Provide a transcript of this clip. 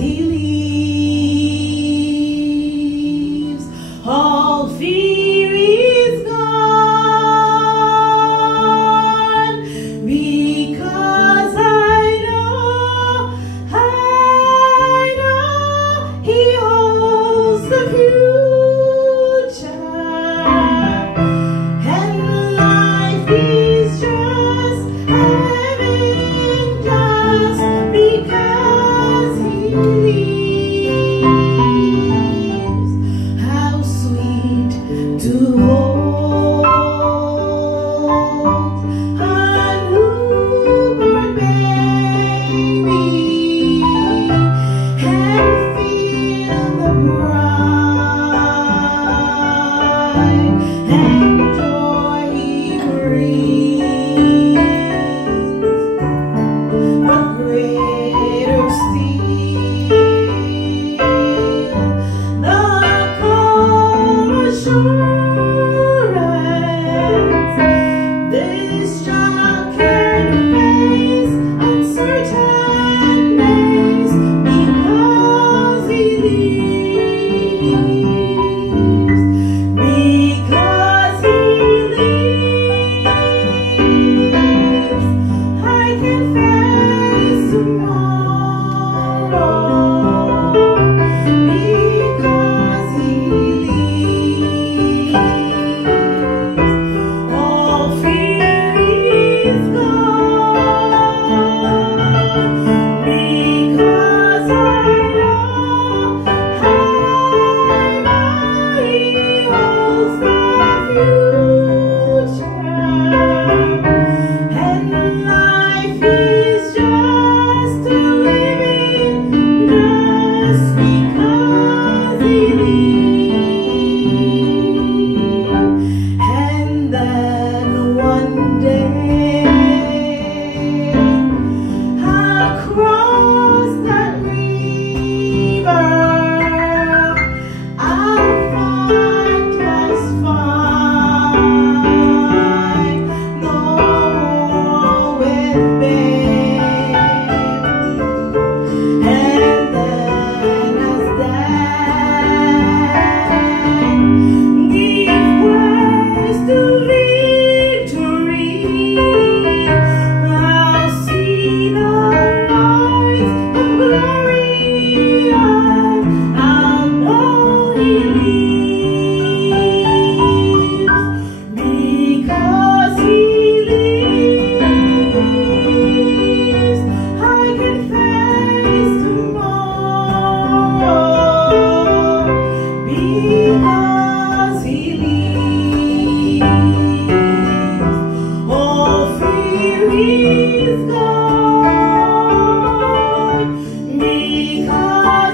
he lives, all fear is gone, because I know he holds the future, and life is just living just because he lives. How sweet to hold a newborn baby and feel the pride and joy he brings. But greater still, the calm assurance this child can face uncertain days, because he lives, because he lives. I can face tomorrow, because he lives. All fear is gone, because I know he holds the future, and life is just a living just because he lives. And then one day, across that river, I'll find just fine, no more with pain. And then as Dan give ways to victory, I'll see the light of glory, and I'll know he lives, because he lives. I can face tomorrow, because he lives. All fear is gone, because